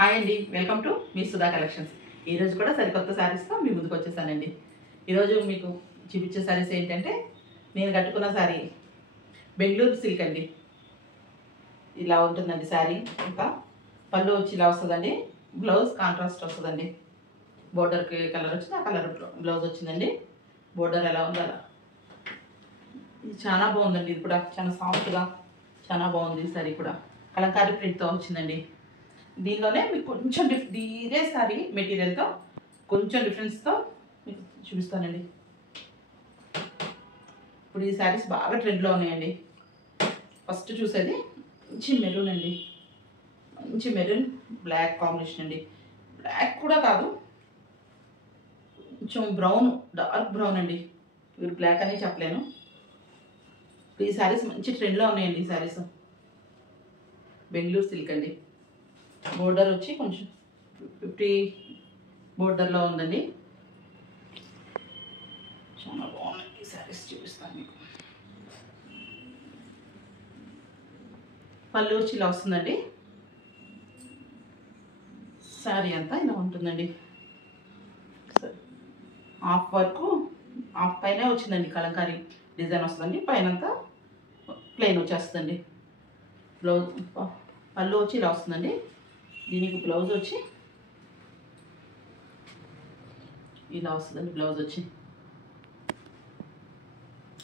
Hi అండి, welcome to me Sudha collections. ఈరోజు కూడా సరికొత్త శారీస్తో మీ ముందుకు వచ్చేసానండి. ఈరోజు మీకు చూపించే శారీస్ ఏంటంటే, నేను కట్టుకున్న శారీ బెంగళూరు సిల్క్ అండి. ఇలా ఉంటుందండి శారీ. ఇంకా పళ్ళు వచ్చి ఇలా వస్తుందండి. బ్లౌజ్ కాంట్రాస్ట్ వస్తుందండి. బోర్డర్కి కలర్ వచ్చింది, ఆ కలర్ బ్లౌజ్ వచ్చిందండి. బోర్డర్ ఎలా ఉందో అలా. ఇది చాలా బాగుందండి. ఇది కూడా చాలా సాఫ్ట్గా చాలా బాగుంది. ఈ శారీ కూడా కలంకారీ ప్రింట్తో వచ్చిందండి. దీనిలోనే మీకు కొంచెం ఇదే సారీ మెటీరియల్తో కొంచెం డిఫరెన్స్తో మీకు చూపిస్తానండి. ఇప్పుడు ఈ శారీస్ బాగా ట్రెండ్లో ఉన్నాయండి. ఫస్ట్ చూసేది మంచి మెరూన్ అండి. మంచి మెరూన్ బ్లాక్ కాంబినేషన్ అండి. బ్లాక్ కూడా కాదు, కొంచెం బ్రౌన్, డార్క్ బ్రౌన్ అండి. మీరు బ్లాక్ అని చెప్పలేను. ఈ శారీస్ మంచి ట్రెండ్లో ఉన్నాయండి. ఈ శారీస్ బెంగళూరు సిల్క్ అండి. బోర్డర్ వచ్చి కొంచెం 50 బోర్డర్లో ఉందండి. చాలా బాగున్నాయి ఈ శారీస్, చూపిస్తాను మీకు. పళ్ళు వచ్చి ఇలా వస్తుందండి. శారీ అంతా ఇలా ఉంటుందండి. హాఫ్ వరకు హాఫ్ పైన వచ్చిందండి, కలంకారీ డిజైన్ వస్తుందండి. పైన అంతా ప్లెయిన్ వచ్చేస్తుందండి. బ్లౌజ్ పళ్ళు వచ్చి ఇలా వస్తుందండి. దీనికి బ్లౌజ్ వచ్చి ఇలా వస్తుందండి. బ్లౌజ్ వచ్చి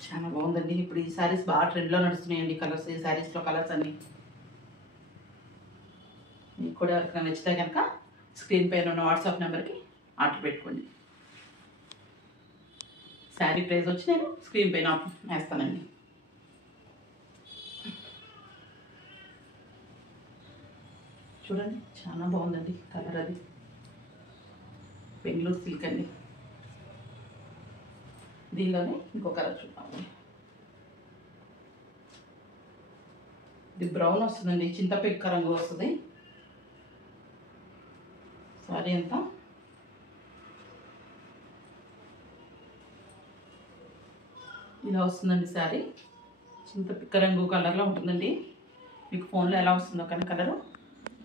చాలా బాగుందండి. ఇప్పుడు ఈ శారీస్ బాగా ట్రెండ్లో నడుస్తున్నాయండి. కలర్స్, ఈ శారీస్లో కలర్స్ అన్నీ మీకు కూడా ఎవరికైనా నచ్చితే కనుక స్క్రీన్ పైన ఉన్న వాట్సాప్ నెంబర్కి ఆర్డర్ పెట్టుకోండి. శారీ ప్రైస్ వచ్చి నేను స్క్రీన్ పైన వేస్తానండి. చూడండి, చాలా బాగుందండి కలర్. అది బెంగళూరు సిల్క్ అండి. దీనిలోనే ఇంకో కలర్ చూద్దాము. ఇది బ్రౌన్ వస్తుందండి, చింతపిక్క రంగు వస్తుంది. సారీ అంతా ఇలా వస్తుందండి. శారీ చింతపిక్క రంగు కలర్లో ఉంటుందండి. మీకు ఫోన్లో ఎలా వస్తుందో కానీ కలరు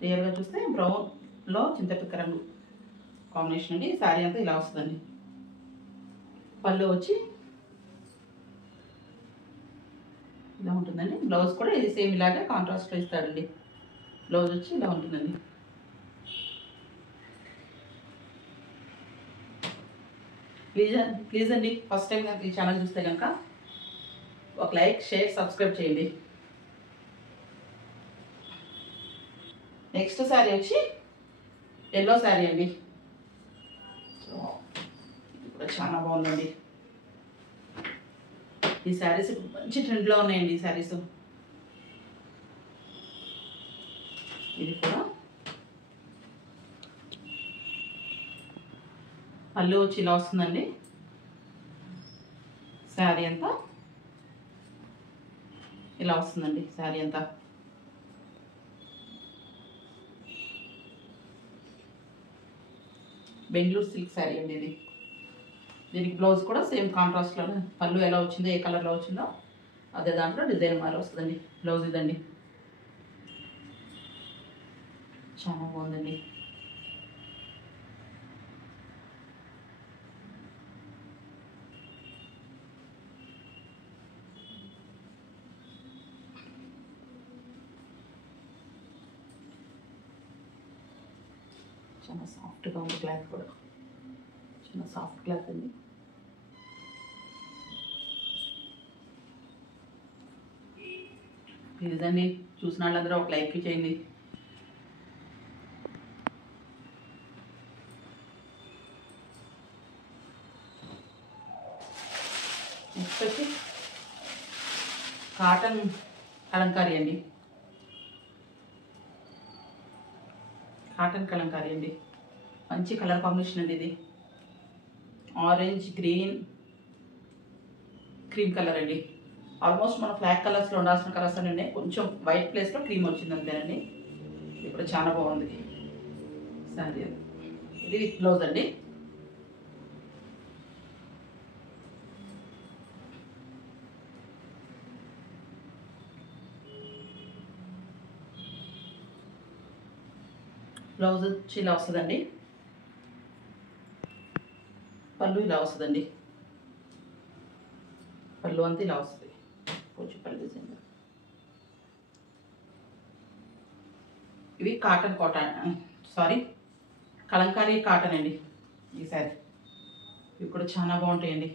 రియల్గా చూస్తే బ్రౌన్లో చింతపిక్క రంగు కాంబినేషన్ అండి. శారీ అంతా ఇలా వస్తుందండి. పళ్ళు వచ్చి ఇలా ఉంటుందండి. బ్లౌజ్ కూడా ఇది సేమ్ ఇలాగే కాంట్రాస్ట్లో ఇస్తాడండి. బ్లౌజ్ వచ్చి ఇలా ఉంటుందండి. ప్లీజ్ అండి, ఫస్ట్ టైం కనుక ఈ ఛానల్ చూస్తే కనుక ఒక లైక్, షేర్, సబ్స్క్రైబ్ చేయండి. నెక్స్ట్ శారీ వచ్చి ఎల్లో శారీ అండి. ఇది కూడా చాలా బాగుందండి. ఈ శారీస్ ఇప్పుడు మంచి ట్రెండ్లో ఉన్నాయండి. ఈ శారీస్ ఇది కూడా పళ్ళు వచ్చి ఇలా వస్తుందండి. శారీ అంతా ఇలా వస్తుందండి. శారీ అంతా బెంగళూరు సిల్క్ శారీ అండి ఇది. దీనికి బ్లౌజ్ కూడా సేమ్ కాంట్రాస్ట్లో, పళ్ళు ఎలా వచ్చిందో, ఏ కలర్లో వచ్చిందో అదే దాంట్లో డిజైన్ మారి వస్తుందండి. బ్లౌజ్ ఇదండి. చాలా బాగుందండి. చాలా సాఫ్ట్గా ఉంది క్లాత్ కూడా. చాలా సాఫ్ట్ క్లాత్ అండి. ప్లీజ్ అండి, చూసిన వాళ్ళందరూ ఒక లైక్ చేయండి. నెక్స్ట్ వచ్చి కాటన్ కలంకారీ అండి. కాటన్ కలంకారీ అండి. మంచి కలర్ కాంబినేషన్ అండి. ఇది ఆరెంజ్, గ్రీన్, క్రీమ్ కలర్ అండి. ఆల్మోస్ట్ మన ఫ్లాగ్ కలర్స్లో ఉండాల్సిన కలర్స్ అండి. కొంచెం వైట్ ప్లేస్లో క్రీమ్ వచ్చింది అంతేనండి. ఇప్పుడు చాలా బాగుంది శారీ. ఇది బ్లౌజ్ అండి. బ్లౌజ్ వచ్చి ఇలా వస్తుందండి. పళ్ళు ఇలా వస్తుందండి. పళ్ళు అంతా ఇలా వస్తుంది. పోచంపల్లి డిజైన్. ఇవి కలంకారీ కాటన్ అండి. ఈ శారీ ఇవి కూడా చాలా బాగుంటాయండి.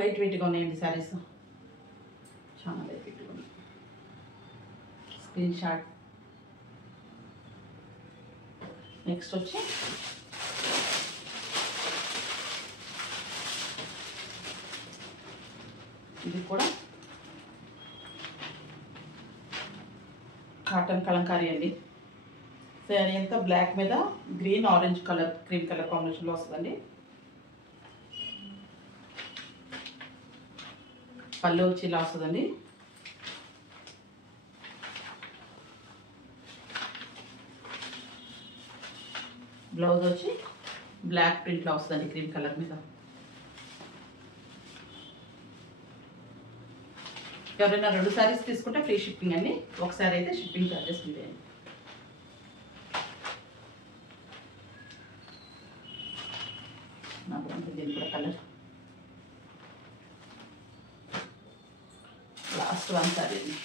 లైట్ వెయిట్గా ఉన్నాయండి శారీస్. చాలా లైట్ వెయిట్గా ఉన్నాయి. Screen shot. నెక్స్ట్ వచ్చి ఇది కూడా కాటన్ కలంకారీ అండి. శారీ అంతా బ్లాక్ మీద green orange colour cream colour కాంబినేషన్లో వస్తుందండి. పళ్ళు వచ్చి ఇలా వస్తుందండి. బ్లౌజ్ వచ్చి బ్లాక్ ప్రింట్లో వస్తుందండి క్రీమ్ కలర్ మీద. ఎవరైనా 2 శారీస్ తీసుకుంటే ఫ్రీ షిప్పింగ్ అండి. ఒకసారి అయితే షిప్పింగ్ ఛార్జెస్ ఉంటాయండి. నాకు దీని కూడా కలర్ లాస్ట్ 1 శారీ అండి.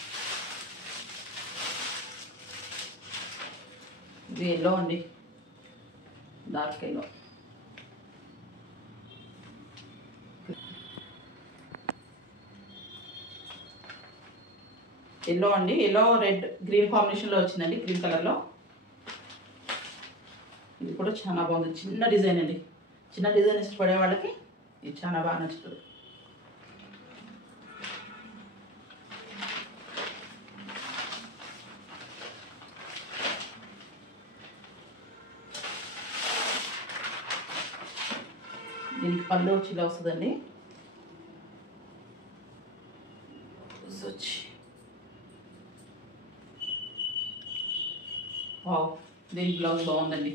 ఇది ఎల్లో అండి, డార్క్ ఎల్లో. ఎల్లో అండి, ఎల్లో రెడ్ గ్రీన్ కాంబినేషన్లో వచ్చిందండి, క్రీమ్ కలర్లో. ఇది కూడా చాలా బాగుంది. చిన్న డిజైన్ అండి. చిన్న డిజైన్ ఇష్టపడే వాళ్ళకి ఇది చాలా బాగా నచ్చుతుంది. దీనికి పళ్ళు వచ్చి ఇలా వస్తుందండి. దీని బ్లౌజ్ బాగుందండి.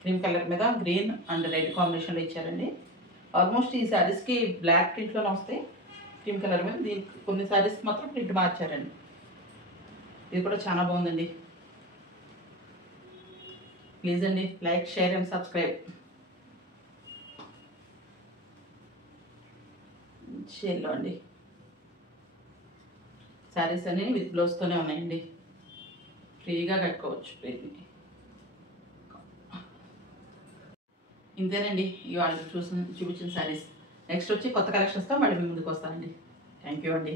క్రీమ్ కలర్ మీద గ్రీన్ అండ్ రెడ్ కాంబినేషన్లో ఇచ్చారండి. ఆల్మోస్ట్ ఈ శారీస్కి బ్లాక్ ప్రింట్లోనే వస్తాయి. క్రీమ్ కలర్ మీద దీనికి కొన్ని శారీస్కి మాత్రం ప్రింట్ మార్చారండి. ఇది కూడా చాలా బాగుందండి. ప్లీజ్ అండి లైక్, షేర్ అండ్ సబ్స్క్రైబ్. షేర్లో అండి శారీస్ అన్నీ విత్ బ్లౌజ్తోనే ఉన్నాయండి. ఫ్రీగా కట్టుకోవచ్చు. ఇంతేనండి ఇవాళ చూపించిన శారీస్. నెక్స్ట్ వచ్చి కొత్త కలెక్షన్స్తో మళ్ళీ మీ ముందుకు వస్తానండి. థ్యాంక్ యూ అండి.